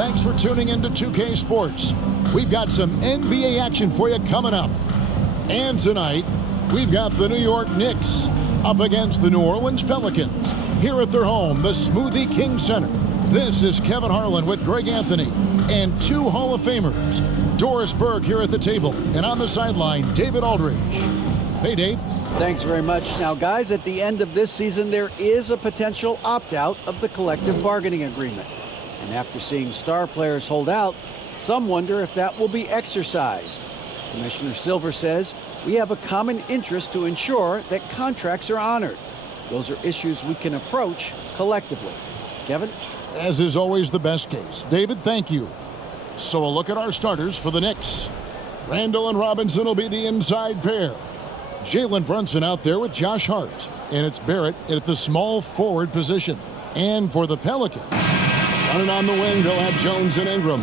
Thanks for tuning in to 2K Sports. We've got some NBA action for you coming up. And tonight, we've got the New York Knicks up against the New Orleans Pelicans here at their home, the Smoothie King Center. This is Kevin Harlan with Greg Anthony and two Hall of Famers, Doris Burke here at the table, and on the sideline, David Aldridge. Hey, Dave. Thanks very much. Now, guys, at the end of this season, there is a potential opt-out of the collective bargaining agreement. And after seeing star players hold out, some wonder if that will be exercised. Commissioner Silver says we have a common interest to ensure that contracts are honored. Those are issues we can approach collectively. Kevin? As is always the best case. David, thank you. So a look at our starters for the Knicks. Randall and Robinson will be the inside pair. Jalen Brunson out there with Josh Hart. And it's Barrett at the small forward position. And for the Pelicans, running on the wing, they'll have Jones and Ingram.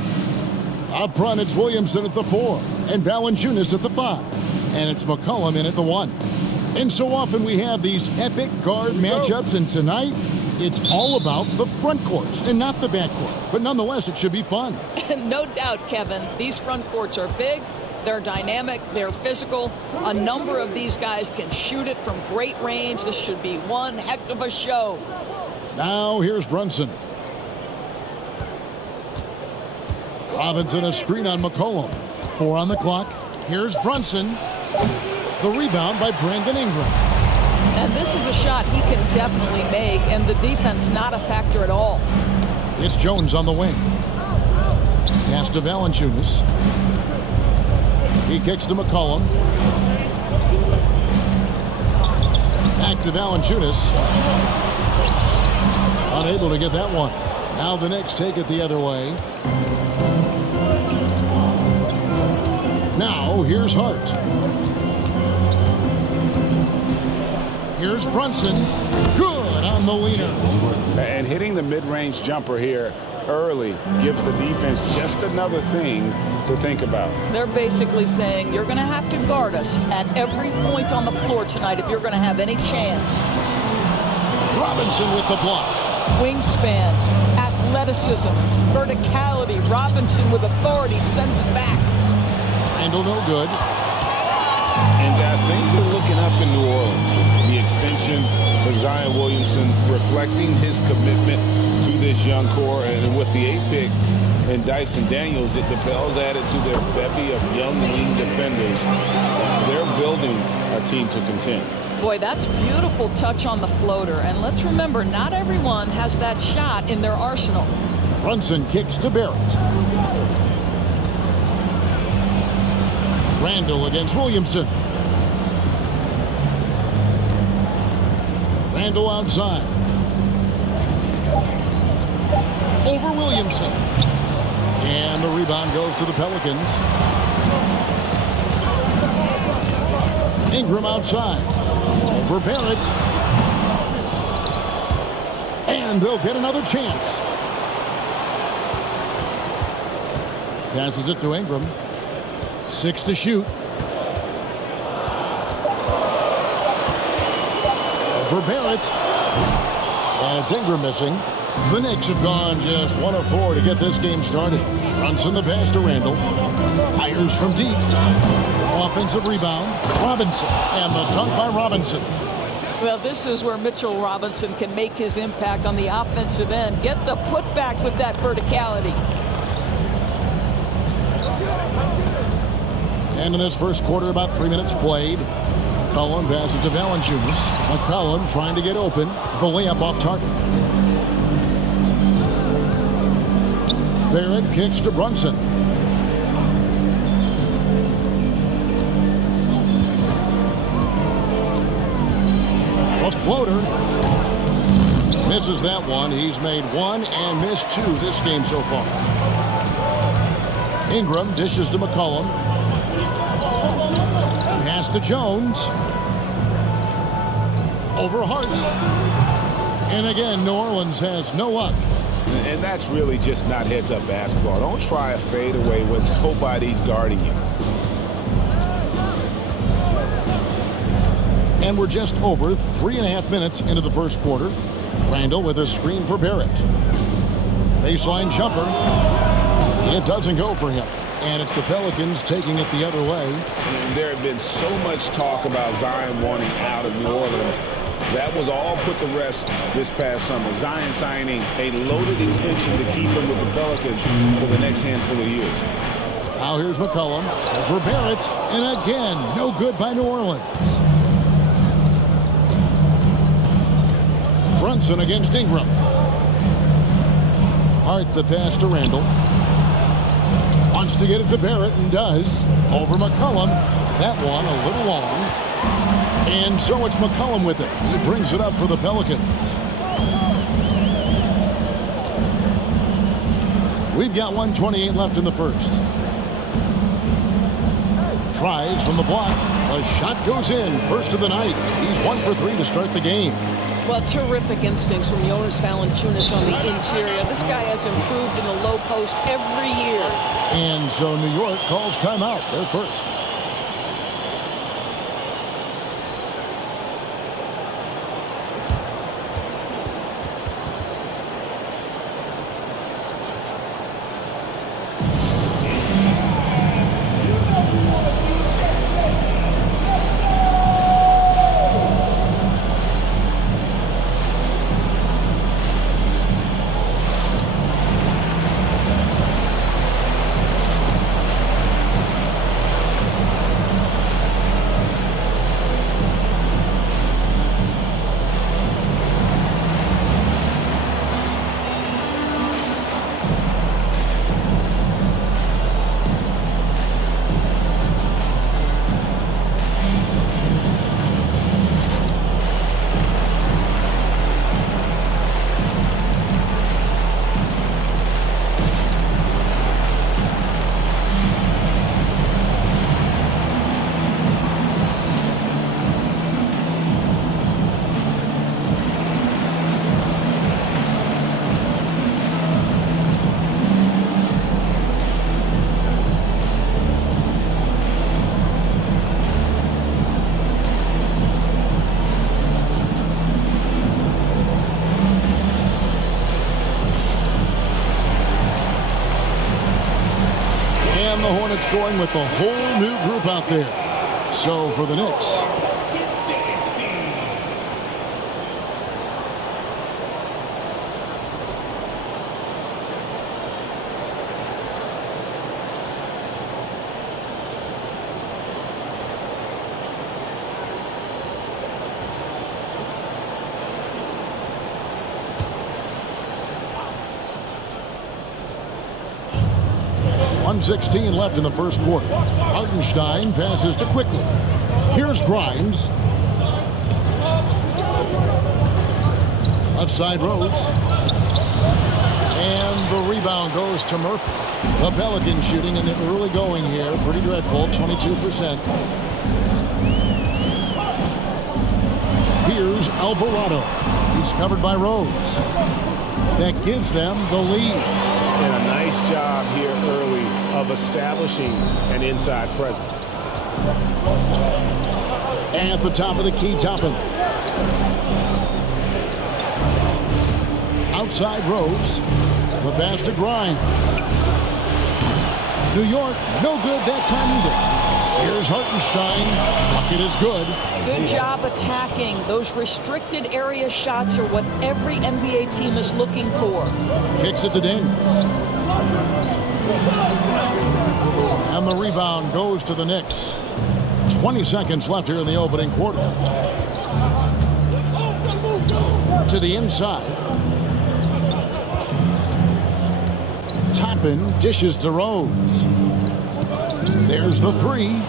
Up front, it's Williamson at the 4, and Valanciunas at the 5. And it's McCollum in at the 1. And so often we have these epic guard matchups, and tonight, it's all about the front courts and not the back court. But nonetheless, it should be fun. No doubt, Kevin. These front courts are big, they're dynamic, they're physical. A number of these guys can shoot it from great range. This should be one heck of a show. Now, here's Brunson. Robinson a screen on McCollum. 4 on the clock. Here's Brunson. The rebound by Brandon Ingram. And this is a shot he can definitely make, and the defense not a factor at all. It's Jones on the wing. Pass to Valanciunas. He kicks to McCollum. Back to Valanciunas. Unable to get that one. Now the Knicks take it the other way. Now, here's Hart. Here's Brunson. Good on the leaner. And hitting the mid-range jumper here early gives the defense just another thing to think about. They're basically saying you're going to have to guard us at every point on the floor tonight if you're going to have any chance. Robinson with the block. Wingspan, athleticism, verticality. Robinson with authority sends it back. Randall no good. And guys, things are looking up in New Orleans. The extension for Zion Williamson reflecting his commitment to this young core, and with the 8th pick and Dyson Daniels, the Pels added to their bevy of young wing defenders. They're building a team to contend. Boy, that's beautiful touch on the floater. And let's remember, not everyone has that shot in their arsenal. Brunson kicks to Barrett. Randall against Williamson. Randall outside. Over Williamson. And the rebound goes to the Pelicans. Ingram outside. Over Barrett. And they'll get another chance. Passes it to Ingram. 6 to shoot. For Barrett. And it's Ingram missing. The Knicks have gone just 1 of 4 to get this game started. Brunson the pass to Randall. Fires from deep. Offensive rebound. Robinson. And the dunk by Robinson. Well, this is where Mitchell Robinson can make his impact on the offensive end. Get the putback with that verticality. And in this first quarter, about 3 minutes played. McCollum passes to Valanciunas. McCollum trying to get open. The layup off target. Barrett kicks to Brunson. A floater. Misses that one. He's made 1 and missed 2 this game so far. Ingram dishes to McCollum. Pass to Jones. Over Hart. And again, New Orleans has no luck. And that's really just not heads-up basketball. Don't try a fadeaway when nobody's guarding you. And we're just over 3.5 minutes into the first quarter. Randall with a screen for Barrett. Baseline jumper. It doesn't go for him. And it's the Pelicans taking it the other way. And there had been so much talk about Zion wanting out of New Orleans. That was all put to rest this past summer. Zion signing a loaded extension to keep him with the Pelicans for the next handful of years. Now here's McCollum for Barrett. And again, no good by New Orleans. Brunson against Ingram. Hart the pass to Randall. Wants to get it to Barrett and does. Over McCollum. That one a little long. And so it's McCollum with it. He brings it up for the Pelicans. We've got 1:28 left in the first. Tries from the block. A shot goes in. First of the night. He's 1 for 3 to start the game. Well, terrific instincts from Jonas Valanciunas on the interior. This guy has improved in the low post every year. And so New York calls timeout. They're first. Going with a whole new group out there. So for the Knicks, .116 left in the first quarter. Hartenstein passes to Quickly. Here's Grimes. Left side Rhodes. And the rebound goes to Murphy. The Pelicans shooting in the early going here. Pretty dreadful, 22%. Here's Alvarado. He's covered by Rhodes. That gives them the lead. And a nice job here early of establishing an inside presence. At the top of the key, Toppin. Outside Rose. The pass to Grimes. New York, no good that time either. Here's Hartenstein. Bucket is good. Good job attacking. Those restricted area shots are what every NBA team is looking for. Kicks it to Daniels. And the rebound goes to the Knicks. 20 seconds left here in the opening quarter. To the inside. Toppin dishes to Rose. There's the three.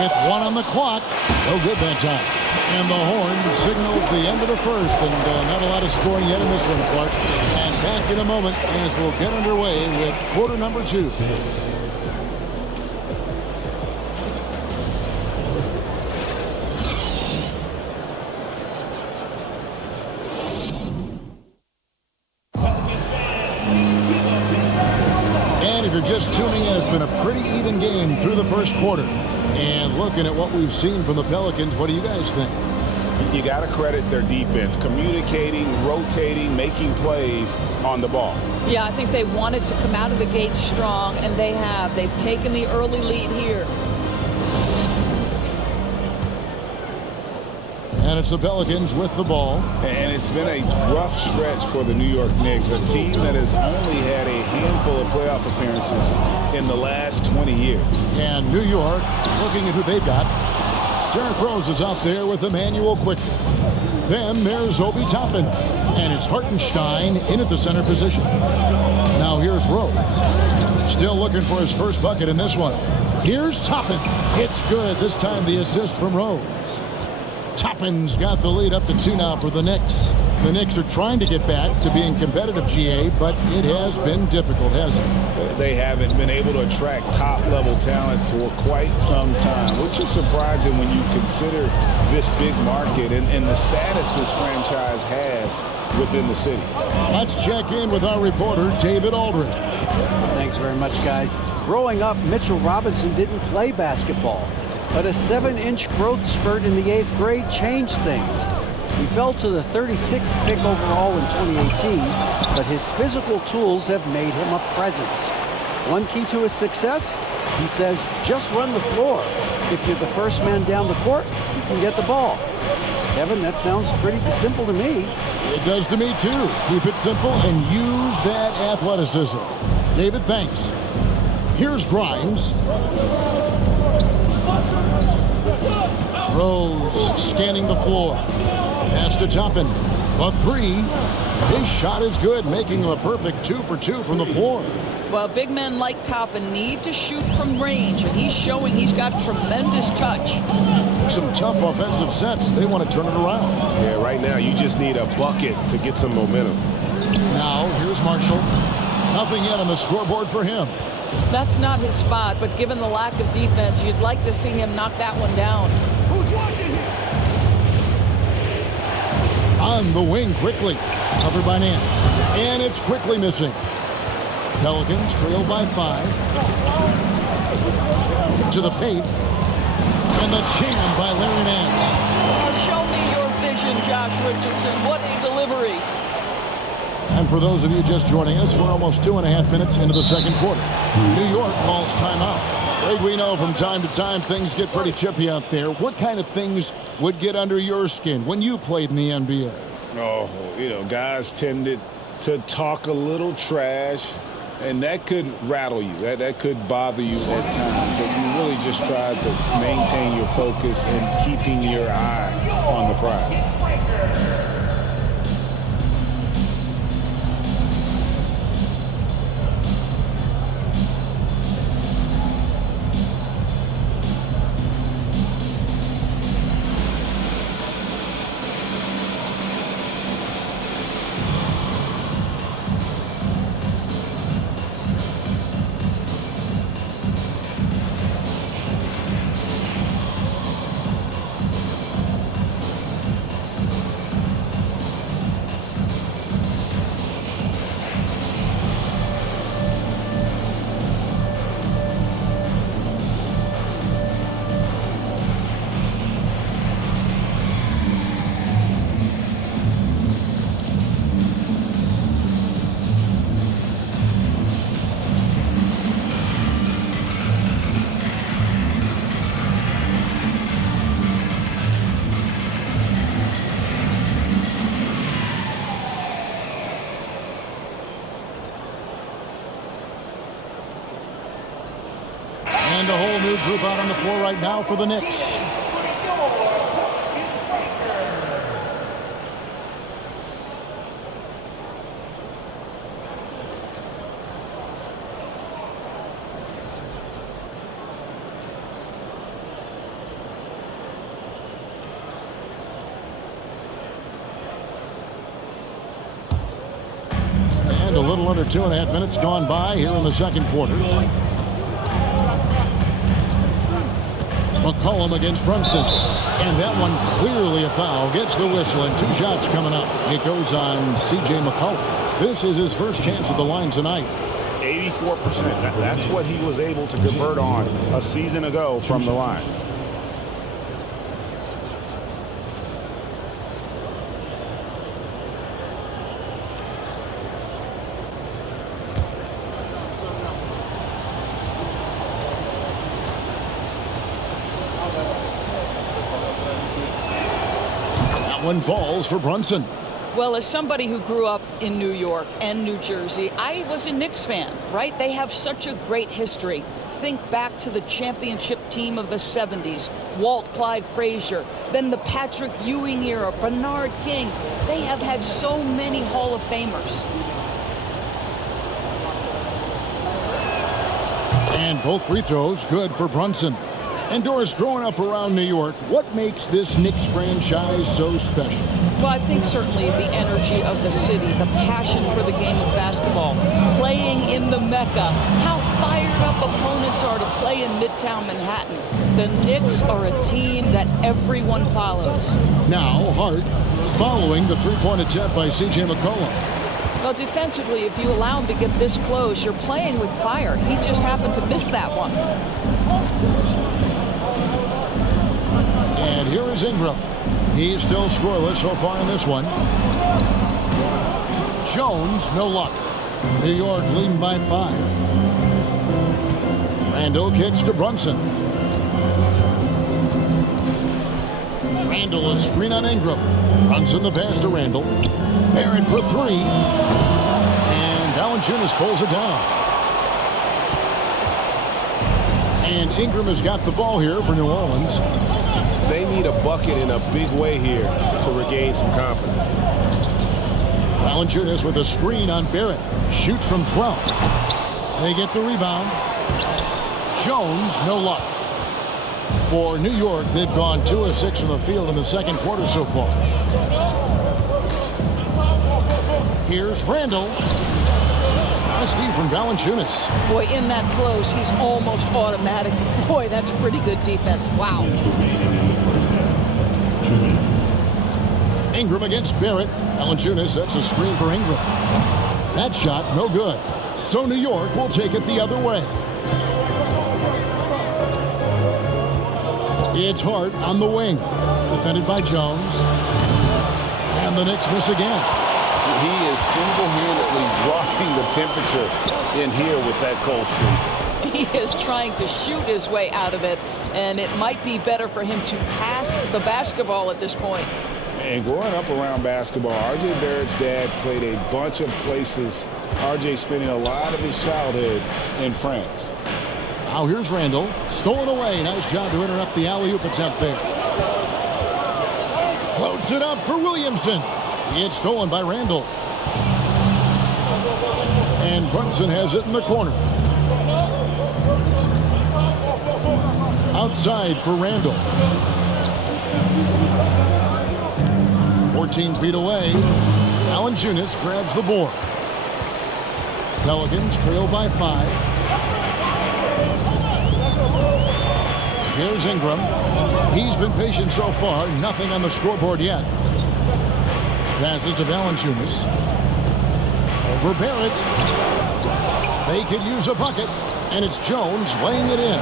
With one on the clock. No good that time. And the horn signals the end of the first. And not a lot of scoring yet in this one, Clark. And back in a moment as we'll get underway with quarter number 2. And if you're just tuning in, it's been a pretty even game through the first quarter. And looking at what we've seen from the Pelicans, what do you guys think? you got to credit their defense, communicating, rotating, making plays on the ball. Yeah, I think they wanted to come out of the gate strong, and they have. They've taken the early lead here. And it's the Pelicans with the ball. And it's been a rough stretch for the New York Knicks, a team that has only had a handful of playoff appearances in the last 20 years. And New York, looking at who they've got. Derrick Rose is out there with Emmanuel Quickly. Then there's Obi Toppin. And it's Hartenstein in at the center position. Now here's Rose. Still looking for his first bucket in this one. Here's Toppin. It's good. This time the assist from Rose. Toppin's got the lead up to 2 now for the Knicks. The Knicks are trying to get back to being competitive, GA, but it has been difficult, hasn't it? They haven't been able to attract top-level talent for quite some time, which is surprising when you consider this big market and the status this franchise has within the city. Let's check in with our reporter, David Aldridge. Thanks very much, guys. Growing up, Mitchell Robinson didn't play basketball, but a 7-inch growth spurt in the 8th grade changed things. He fell to the 36th pick overall in 2018, but his physical tools have made him a presence. One key to his success, he says, just run the floor. If you're the first man down the court, you can get the ball. Kevin, that sounds pretty simple to me. It does to me, too. Keep it simple and use that athleticism. David, thanks. Here's Grimes. Rose scanning the floor. Pass to Toppin. A 3. His shot is good, making him a perfect 2 for 2 from the floor. Well, big men like Toppin need to shoot from range, and he's showing he's got tremendous touch. Some tough offensive sets. They want to turn it around. Yeah, right now you just need a bucket to get some momentum. Now, here's Marshall. Nothing yet on the scoreboard for him. That's not his spot, but given the lack of defense, you'd like to see him knock that one down. Who's watching here? On the wing quickly. Covered by Nance. And it's quickly missing. Pelicans trail by 5. To the paint. And the jam by Larry Nance. Oh, show me your vision, Josh Richardson. What a delivery. And for those of you just joining us, we're almost 2.5 minutes into the second quarter. New York calls timeout. Greg, we know from time to time things get pretty chippy out there. What kind of things would get under your skin when you played in the NBA? Oh, guys tended to talk a little trash, and that could rattle you. That could bother you at times. But you really just try to maintain your focus and keeping your eye on the prize. And a whole new group out on the floor right now for the Knicks. And a little under 2.5 minutes gone by here in the second quarter. McCollum against Brunson. And that one clearly a foul. Gets the whistle and 2 shots coming up. It goes on C.J. McCollum. This is his first chance at the line tonight. 84%. That's what he was able to convert on a season ago from the line. one falls for Brunson. Well, as somebody who grew up in New York and New Jersey, I was a Knicks fan, right? They have such a great history. Think back to the championship team of the 70s, Walt Clyde Frazier, then the Patrick Ewing era, Bernard King. They have had so many Hall of Famers. And both free throws good for Brunson. And Doris, growing up around New York, what makes this Knicks franchise so special? Well, I think certainly the energy of the city, the passion for the game of basketball, playing in the Mecca, how fired up opponents are to play in Midtown Manhattan. The Knicks are a team that everyone follows. Now, Hart following the three-point attempt by C.J. McCollum. Well, defensively, if you allow him to get this close, you're playing with fire. He just happened to miss that one. And here is Ingram. He's still scoreless so far in this one. Jones, no luck. New York leading by 5. Randall kicks to Brunson. Randall, a screen on Ingram. Brunson the pass to Randall. Barrett for 3. And Valanciunas pulls it down. And Ingram has got the ball here for New Orleans. They need a bucket in a big way here to regain some confidence. Valanciunas with a screen on Barrett. Shoots from 12. They get the rebound. Jones, no luck. For New York, they've gone 2 of 6 from the field in the second quarter so far. Here's Randall. Nice D from Valanciunas. Boy, in that close, he's almost automatic. Boy, that's pretty good defense. Wow. Ingram against Barrett. Valanciunas sets a screen for Ingram. That shot, no good. So New York will take it the other way. It's Hart on the wing. Defended by Jones. And the Knicks miss again. He is single-handedly dropping the temperature in here with that cold streak. He is trying to shoot his way out of it, and it might be better for him to pass the basketball at this point. And growing up around basketball, R.J. Barrett's dad played a bunch of places. R.J. spending a lot of his childhood in France. Now here's Randall. Stolen away. Nice job to interrupt the alley-oop attempt there. Floats it up for Williamson. It's stolen by Randall. And Brunson has it in the corner. Outside for Randall. 14 feet away. Valanciunas grabs the board. Pelicans trail by 5. Here's Ingram. He's been patient so far. Nothing on the scoreboard yet. Passes to Valanciunas. Over Barrett. They could use a bucket. And it's Jones laying it in.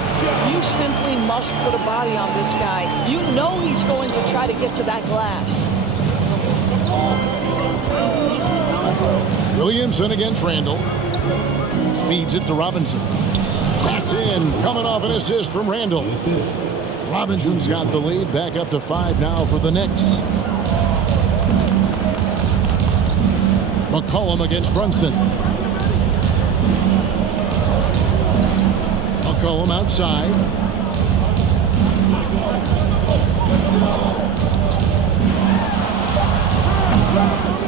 You simply must put a body on this guy. You know he's going to try to get to that glass. Williamson against Randall. Feeds it to Robinson. That's in. Coming off an assist from Randall. Robinson's got the lead. Back up to 5 now for the Knicks. McCollum against Brunson. McCollum outside.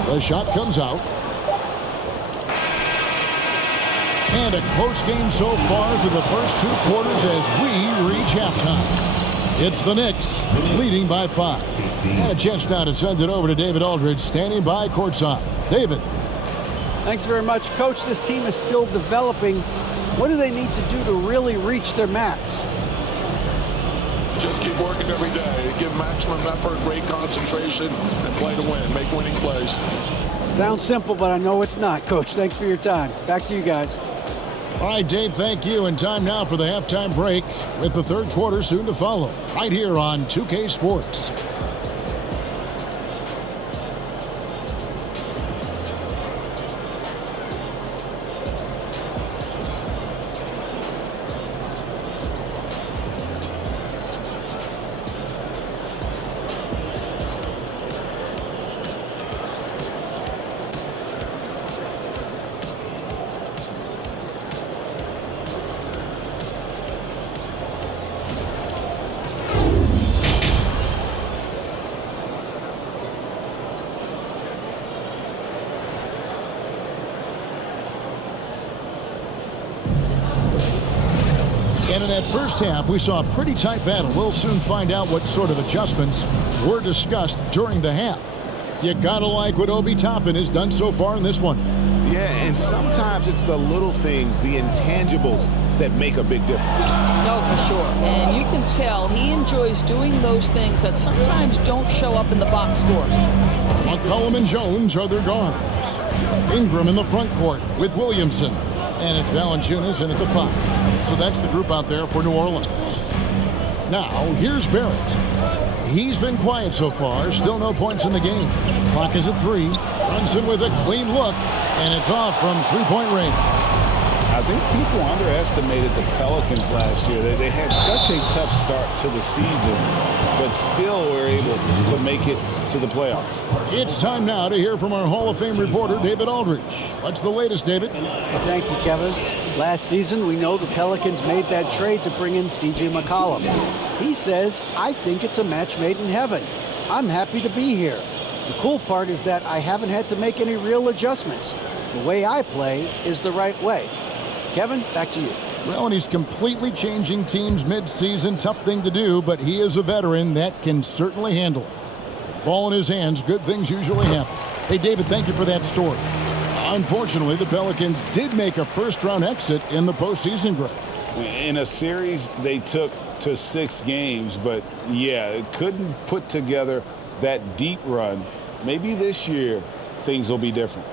The shot comes out. And a close game so far through the first 2 quarters as we reach halftime. It's the Knicks leading by 5. And a chance now to send it over to David Aldridge standing by courtside. David. Thanks very much, Coach. This team is still developing. What do they need to do to really reach their max? Just keep working every day. Give maximum effort, great concentration, and play to win. Make winning plays. Sounds simple, but I know it's not, Coach. Thanks for your time. Back to you guys. All right, Dave, thank you. And time now for the halftime break with the third quarter soon to follow right here on 2K Sports. And in that first half, we saw a pretty tight battle. We'll soon find out what sort of adjustments were discussed during the half. You gotta like what Obi Toppin has done so far in this one. Yeah, and sometimes it's the little things, the intangibles, that make a big difference. No, for sure. And you can tell he enjoys doing those things that sometimes don't show up in the box score. McCollum and Jones are their guards. Ingram in the front court with Williamson. And it's Valanciunas in at the 5. So that's the group out there for New Orleans. Now, here's Barrett. He's been quiet so far. Still no points in the game. Clock is at 3. Brunson with a clean look. And it's off from three-point range. I think people underestimated the Pelicans last year. They had such a tough start to the season, but still were able to make it to the playoffs. It's time now to hear from our Hall of Fame reporter, David Aldridge. What's the latest, David? Thank you, Kevin. Last season, we know the Pelicans made that trade to bring in C.J. McCollum. He says, I think it's a match made in heaven. I'm happy to be here. The cool part is that I haven't had to make any real adjustments. The way I play is the right way. Kevin, back to you. Well, and he's completely changing teams mid-season. Tough thing to do, but he is a veteran that can certainly handle it. Ball in his hands, good things usually happen. Hey, David, thank you for that story. Unfortunately, the Pelicans did make a first-round exit in the postseason, Greg. In a series they took to 6 games, but yeah, it couldn't put together that deep run. Maybe this year things will be different.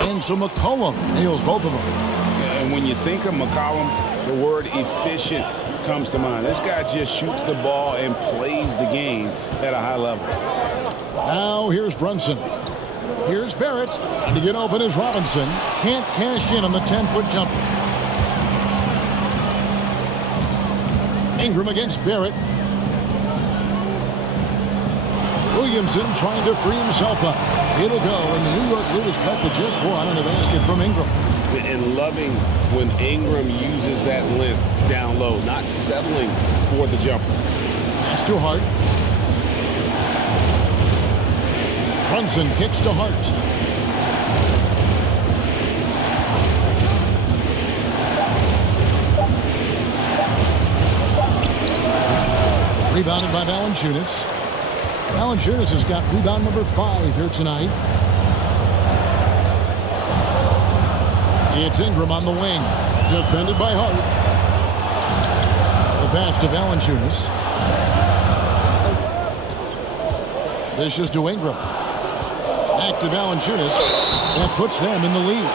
And so McCollum nails both of them. And when you think of McCollum, the word efficient comes to mind. This guy just shoots the ball and plays the game at a high level. Now here's Brunson. Here's Barrett. And to get open is Robinson. Can't cash in on the 10-foot jumper. Ingram against Barrett. Williamson trying to free himself up. It'll go, and the New York Knicks cut to just one on a basket from Ingram. And loving when Ingram uses that length down low, not settling for the jumper. Pass to Hart. Brunson kicks to Hart. Rebounded by Valanciunas. Valanciunas has got rebound number 5 here tonight. It's Ingram on the wing. Defended by Hart. The pass to Valanciunas. This is to Ingram. Back to Valanciunas. That puts them in the lead.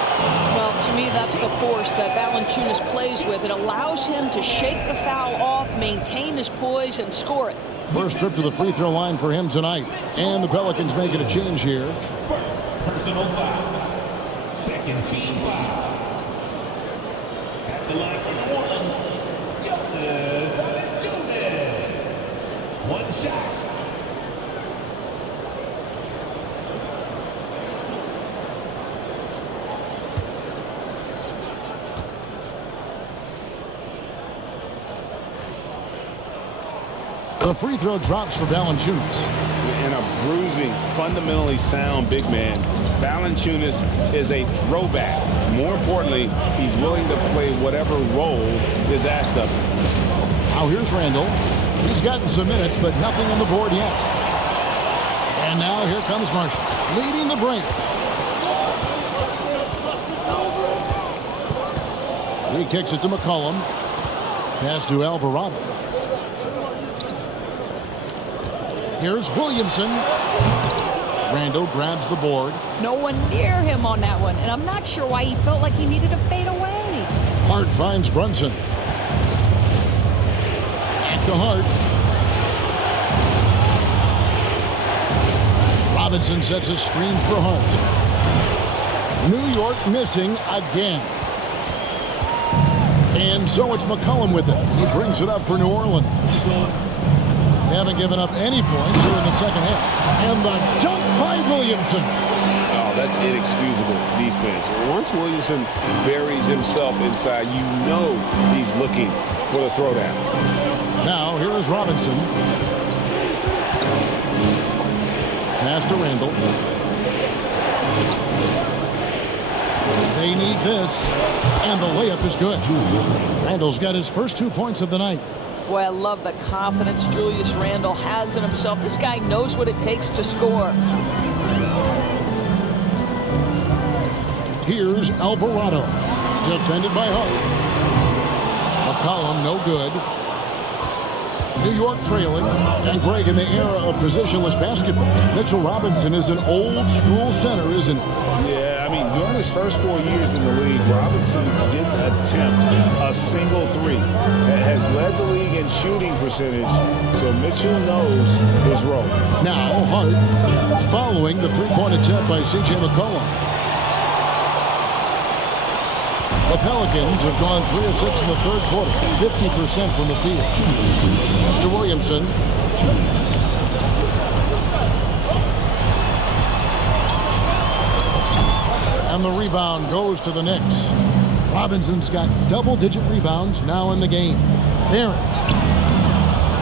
Well, to me, that's the force that Valanciunas plays with. It allows him to shake the foul off, maintain his poise, and score it. First trip to the free throw line for him tonight. And the Pelicans making a change here. Personal foul. Second team foul. At the line for New Orleans, Valanciunas. One shot. The free throw drops for Valanciunas. And a bruising, fundamentally sound big man. Valanciunas is a throwback. More importantly, he's willing to play whatever role is asked of him. Now here's Randall. He's gotten some minutes, but nothing on the board yet. And now here comes Marshall, leading the break. He kicks it to McCollum. Pass to Alvarado. Here's Williamson. Randall grabs the board. No one near him on that one, and I'm not sure why he felt like he needed to fade away. Hart finds Brunson. Back to Hart. Robinson sets a screen for Hart. New York missing again. And so it's McCollum with it. He brings it up for New Orleans. They haven't given up any points here in the second half. And the dunk by Williamson. Oh, that's inexcusable defense. Once Williamson buries himself inside, you know he's looking for the throwdown. Now here is Robinson. pass to Randall. They need this, and the layup is good. Randall's got his first 2 points of the night. Boy, I love the confidence Julius Randle has in himself. This guy knows what it takes to score. Here's Alvarado, defended by Hart. McCollum, no good. New York trailing, and Greg, in the era of positionless basketball, Mitchell Robinson is an old-school center, isn't he? Yeah, I mean, during his first 4 years in the league, Robinson didn't attempt a single three. Has led the league in shooting percentage, so Mitchell knows his role. Now Hart, following the three-point attempt by C.J. McCollum. The Pelicans have gone 3 of 6 in the third quarter, 50% from the field. Mr. Williamson. And the rebound goes to the Knicks. Robinson's got double-digit rebounds now in the game. Barrett.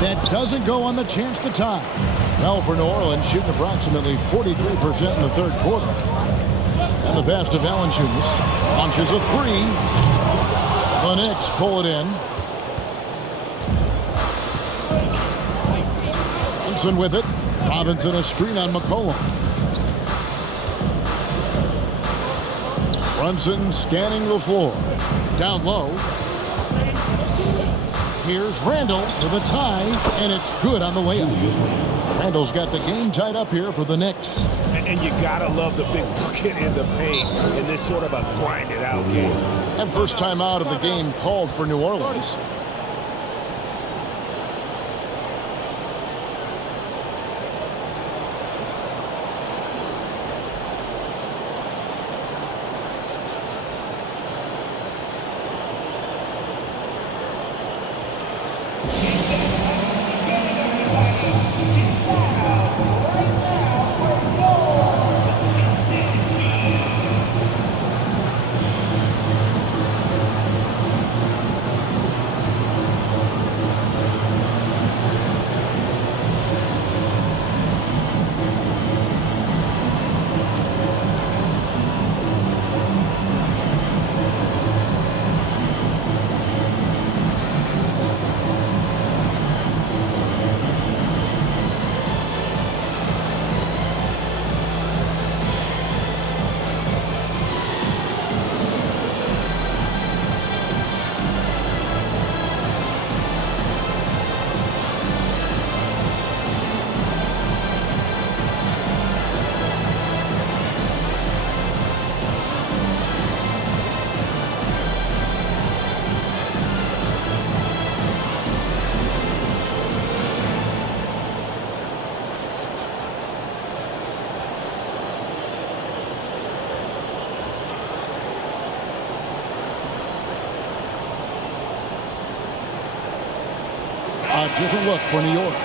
That doesn't go on the chance to tie. Well, for New Orleans, shooting approximately 43% in the third quarter. And the pass to Valanciunas. Launches a three. The Knicks pull it in. Thompson with it. Robinson a screen on McCollum. Brunson scanning the floor. Down low. Here's Randall with a tie, and it's good on the layup. Randall's got the game tied up here for the Knicks. And you gotta love the big bucket in the paint in this sort of a grinded out game. And first time out of the game called for New Orleans. A different look for New York.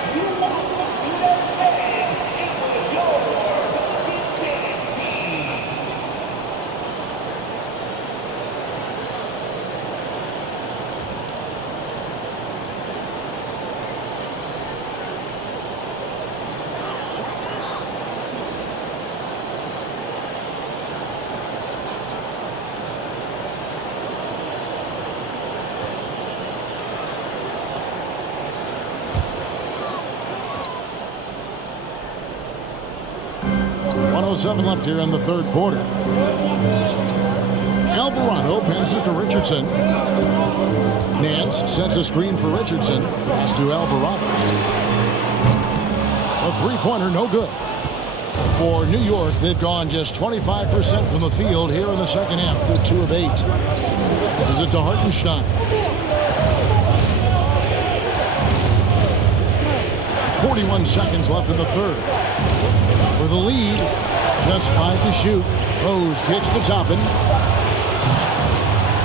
.107 left here in the third quarter. Alvarado passes to Richardson. Nance sets a screen for Richardson. Pass to Alvarado. A three-pointer, no good. For New York, they've gone just 25% from the field here in the second half. They're 2 of 8. This is it to Hartenstein. 41 seconds left in the third. For the lead, just 5 to shoot. Rose kicks to Toppin.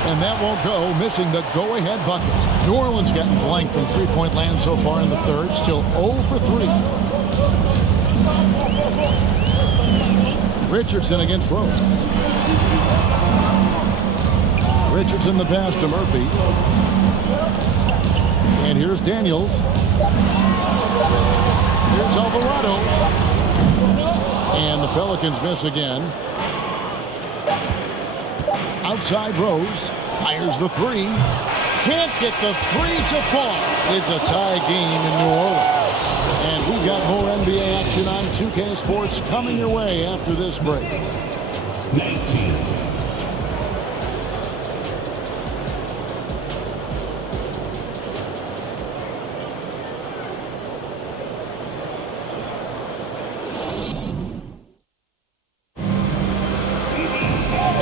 And that won't go, missing the go-ahead bucket. New Orleans getting blank from three-point land so far in the third. Still 0 for 3. Richardson against Rose. Richardson the pass to Murphy. And here's Daniels. Here's Alvarado. And the Pelicans miss again. Outside Rose. Fires the three. Can't get the three to fall. It's a tie game in New Orleans. And we've got more NBA action on 2K Sports coming your way after this break. 19.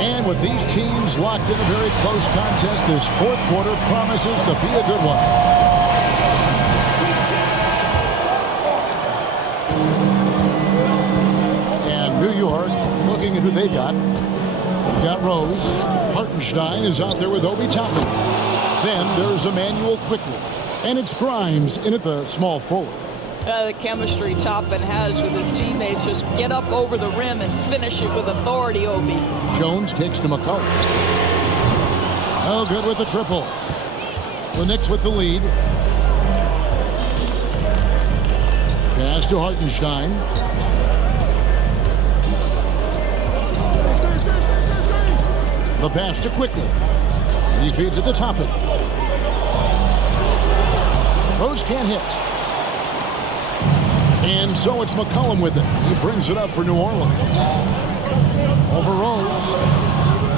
And with these teams locked in a very close contest, this fourth quarter promises to be a good one. And New York, looking at who they got. They've got Rose. Hartenstein is out there with Obi Toppin. Then there's Emmanuel Quickly. And it's Grimes in at the small forward. The chemistry Toppin has with his teammates. Just get up over the rim and finish it with authority, Obi. Jones kicks to McCullough. Oh, good with the triple. The Knicks with the lead. Pass to Hartenstein. The pass to Quickly. He feeds it to Toppin. Rose can't hit. And so it's McCollum with it. He brings it up for New Orleans. Over Rose.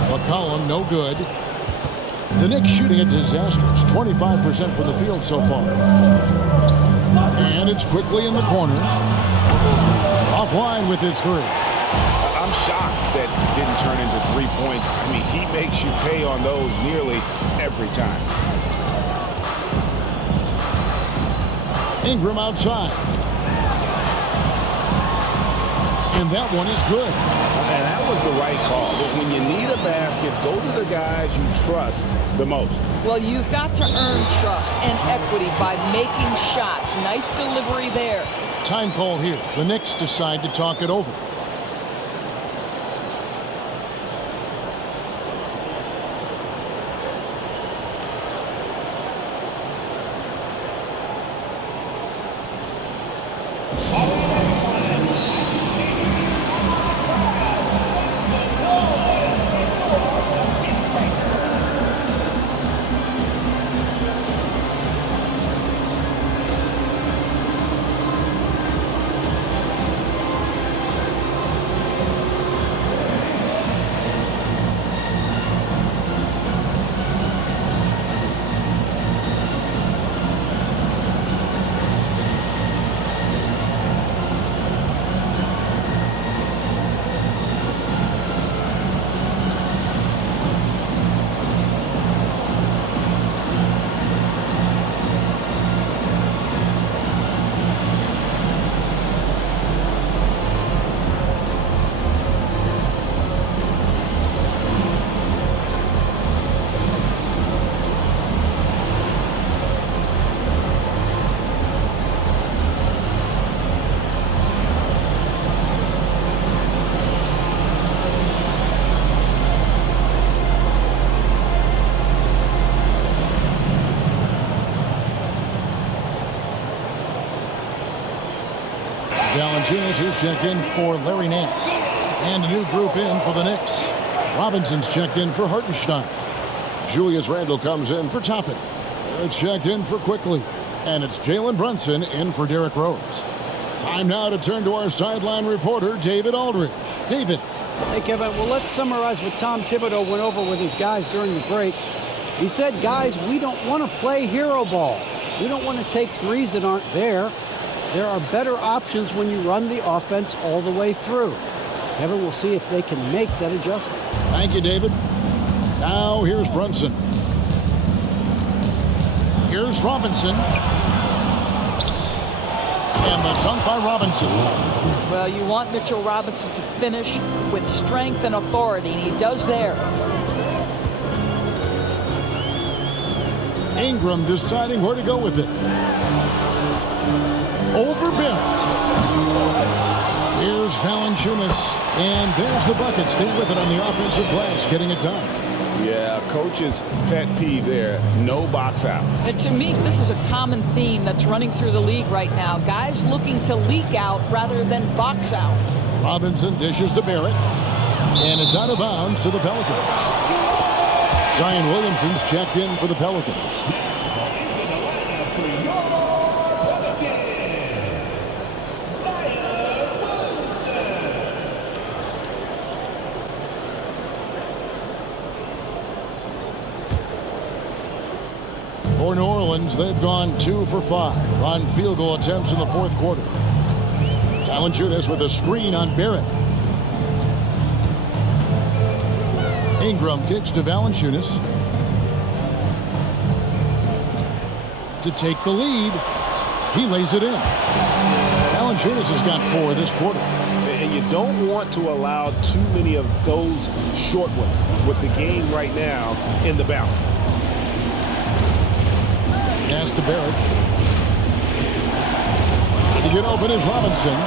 McCollum, no good. The Knicks shooting a disastrous 25% from the field so far. And it's Quickly in the corner. Offline with his three. I'm shocked that didn't turn into 3 points. I mean, he makes you pay on those nearly every time. Ingram outside. And that one is good. And that was the right call. But when you need a basket, go to the guys you trust the most. Well, you've got to earn trust and equity by making shots. Nice delivery there. Time call here. The Knicks decide to talk it over. Valanciunas is checked in for Larry Nance. And a new group in for the Knicks. Robinson's checked in for Hartenstein. Julius Randle comes in for Toppin. It's checked in for Quickly. And it's Jalen Brunson in for Derrick Rose. Time now to turn to our sideline reporter, David Aldridge. David. Hey, Kevin. Well, let's summarize what Tom Thibodeau went over with his guys during the break. He said, guys, we don't want to play hero ball. We don't want to take threes that aren't there. There are better options when you run the offense all the way through. Kevin, we'll see if they can make that adjustment. Thank you, David. Now here's Brunson. Here's Robinson. And the dunk by Robinson. Well, you want Mitchell Robinson to finish with strength and authority, and he does there. Ingram deciding where to go with it. Overbuilt. Here's Valanciunas. And there's the bucket. Stay with it on the offensive glass, getting it done. Yeah, coach's pet peeve there. No box out. And to me, this is a common theme that's running through the league right now. Guys looking to leak out rather than box out. Robinson dishes to Barrett. And it's out of bounds to the Pelicans. Zion Williamson's checked in for the Pelicans. For New Orleans, they've gone 2 for 5 on field goal attempts in the fourth quarter. Valanciunas with a screen on Barrett. Ingram kicks to Valanciunas to take the lead. He lays it in. Valanciunas has got 4 this quarter. And you don't want to allow too many of those short ones with the game right now in the balance. Pass to Barrett. To get open is Robinson.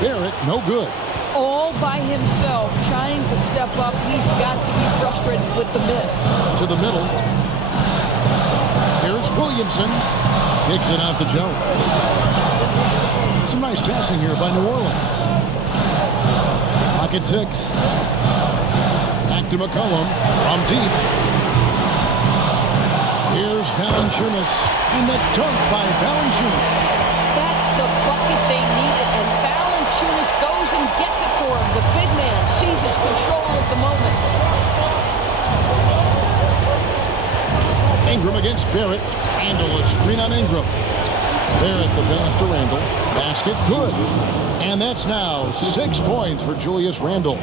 Barrett, no good. All by himself, trying to step up. He's got to be frustrated with the miss. To the middle. Here's Williamson. Kicks it out to Jones. Some nice passing here by New Orleans. Pocket 6. Back to McCollum from deep. Here's Valanciunas. And the dunk by Valanciunas. That's the bucket they needed, and Valanciunas goes and gets it for him. The big man seizes control of the moment. Ingram against Barrett. Randall a screen on Ingram. Barrett the pass to Randall. Basket good. And that's now 6 points for Julius Randle.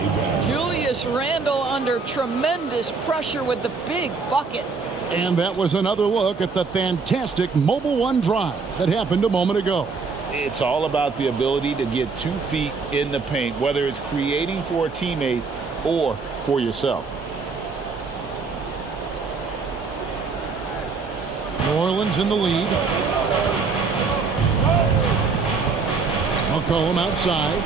Julius Randle under tremendous pressure with the big bucket. And that was another look at the fantastic Mobile One drive that happened a moment ago. It's all about the ability to get 2 feet in the paint, whether it's creating for a teammate or for yourself. New Orleans in the lead. McCollum outside.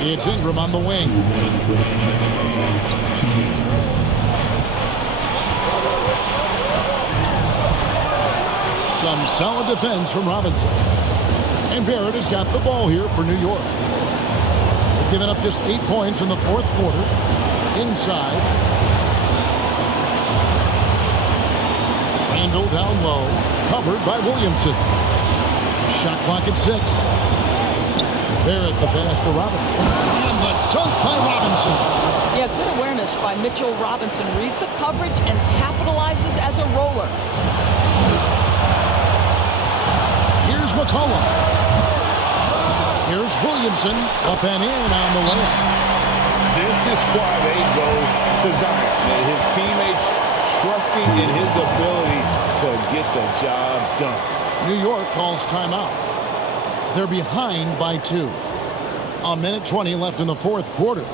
It's Ingram on the wing. Some solid defense from Robinson. And Barrett has got the ball here for New York. They've given up just 8 points in the fourth quarter. Inside. Randall down low. Covered by Williamson. Shot clock at 6. Barrett the pass to Robinson. And the dunk by Robinson. Yeah, good awareness by Mitchell Robinson. Reads the coverage and capitalizes as a roller. Here's McCollum. Here's Williamson. Up and in on the way. This is why they go to Zion. His teammates trusting in his ability to get the job done. New York calls timeout. They're behind by 2. A minute 20 left in the fourth quarter.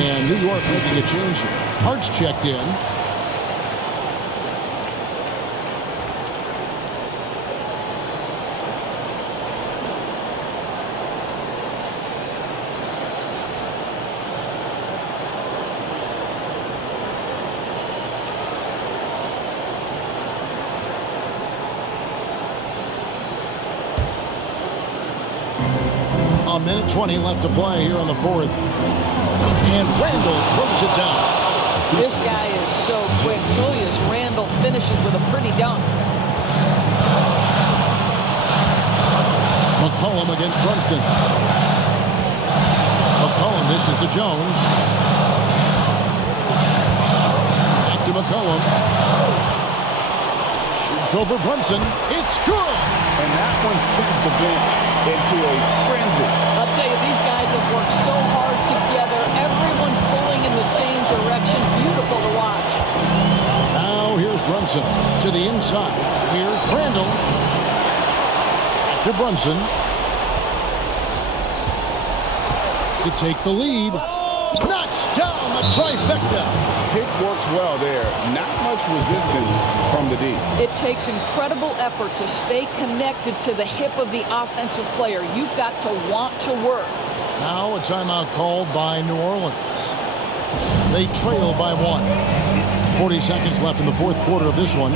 And New York making a change here. Hart's checked in. A minute 20 left to play here in the fourth. And Randall throws it down. This guy is so quick. Julius Randle finishes with a pretty dunk. McCollum against Brunson. McCollum misses to Jones. Back to McCollum. Shoots over Brunson. It's good. And that one sends the bench into a frenzy. I'll tell you, these guys have worked so hard together. Everyone pulling in the same direction. Beautiful to watch. Now here's Brunson to the inside. Here's Randall. Back to Brunson. To take the lead. Knocks down the trifecta. Pick works well there. Not much resistance from the D. It takes incredible effort to stay connected to the hip of the offensive player. You've got to want to work. Now a timeout called by New Orleans. They trail by 1. 40 seconds left in the fourth quarter of this one.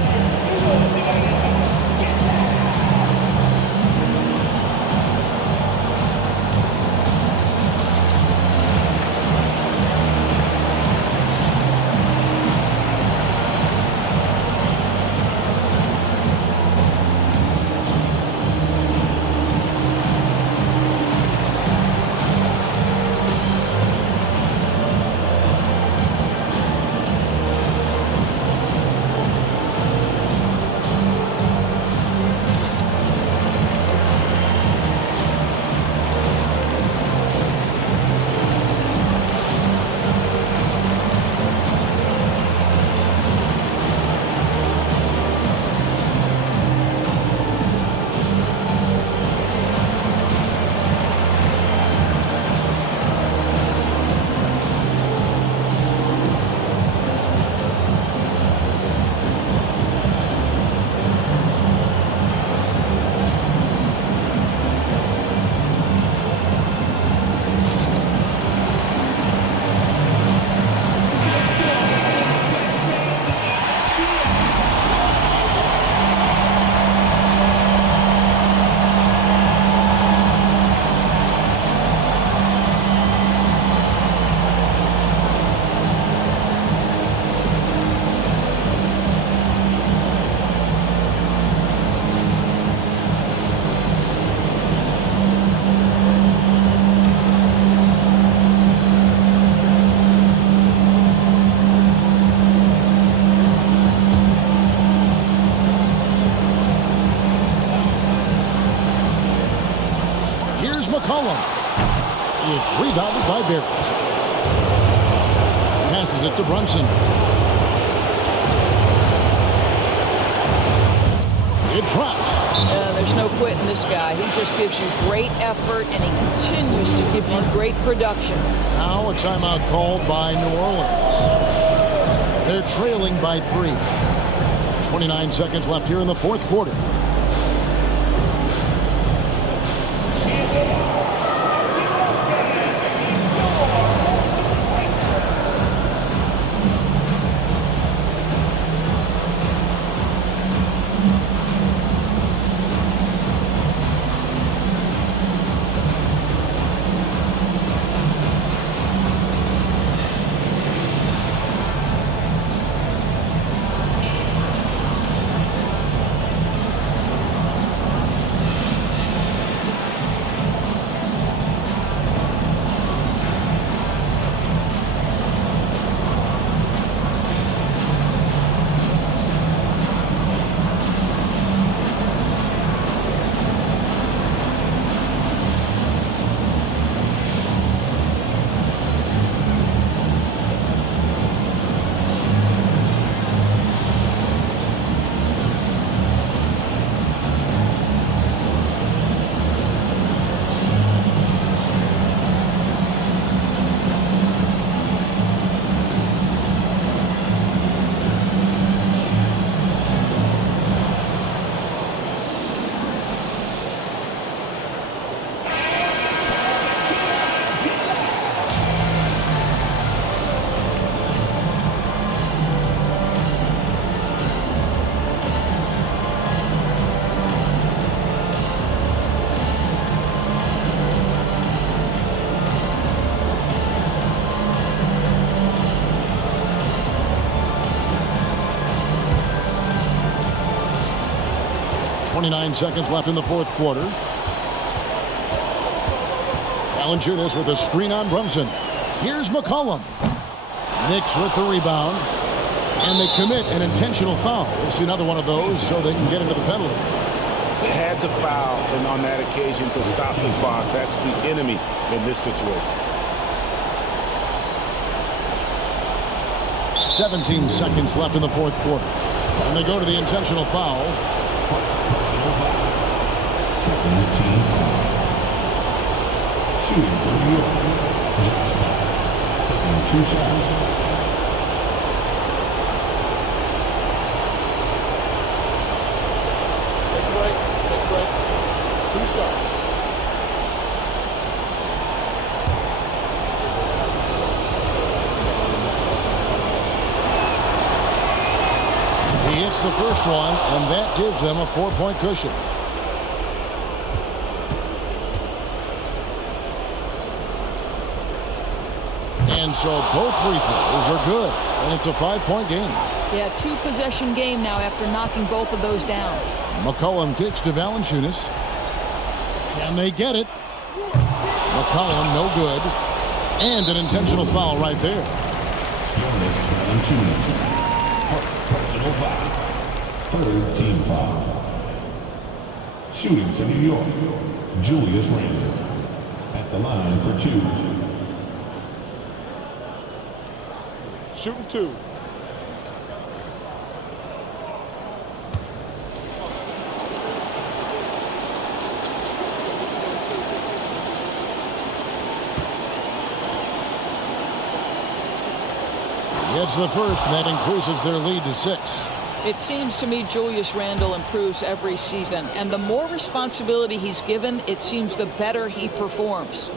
McCollum. It's rebounded by Barrett. Passes it to Brunson. It drops. There's no quitting this guy. He just gives you great effort, and he continues to give you great production. Now a timeout called by New Orleans. They're trailing by 3. 29 seconds left here in the fourth quarter. 29 seconds left in the fourth quarter. Valanciunas with a screen on Brunson. Here's McCollum. Knicks with the rebound. And they commit an intentional foul. We'll see another one of those so they can get into the penalty. They had to foul and on that occasion to stop the clock. That's the enemy in this situation. 17 seconds left in the fourth quarter. And they go to the intentional foul. Second team foul. Shooting for New York. Taking 2 shots. Take a break. 2 shots. He hits the first one, and that gives them a 4-point cushion. And so both free throws are good, and it's a 5-point game. Yeah, 2-possession game now after knocking both of those down. McCollum kicks to Valanciunas. Can they get it? McCollum, no good. And an intentional foul right there. Valanciunas. Personal foul. Third team foul. Shooting for New York. Julius Randle. At the line for 2. Shooting 2. Gets the first, and that increases their lead to 6. It seems to me Julius Randle improves every season, and the more responsibility he's given, it seems the better he performs.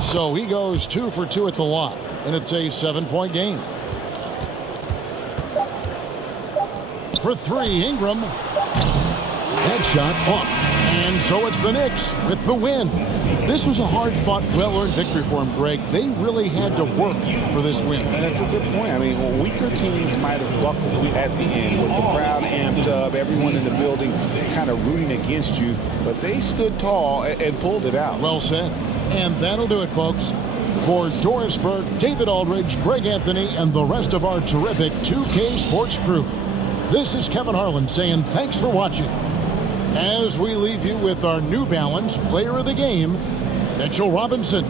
So he goes 2 for 2 at the line, and it's a 7-point game. For 3, Ingram. Headshot off. And so it's the Knicks with the win. This was a hard-fought, well-earned victory for them, Greg. They really had to work for this win. And that's a good point. I mean, weaker teams might have buckled at the end with the crowd amped up, everyone in the building kind of rooting against you. But they stood tall and pulled it out. Well said. And that'll do it, folks. For Doris Burke, David Aldridge, Greg Anthony, and the rest of our terrific 2K Sports crew, this is Kevin Harlan saying thanks for watching. As we leave you with our New Balance Player of the Game, Mitchell Robinson.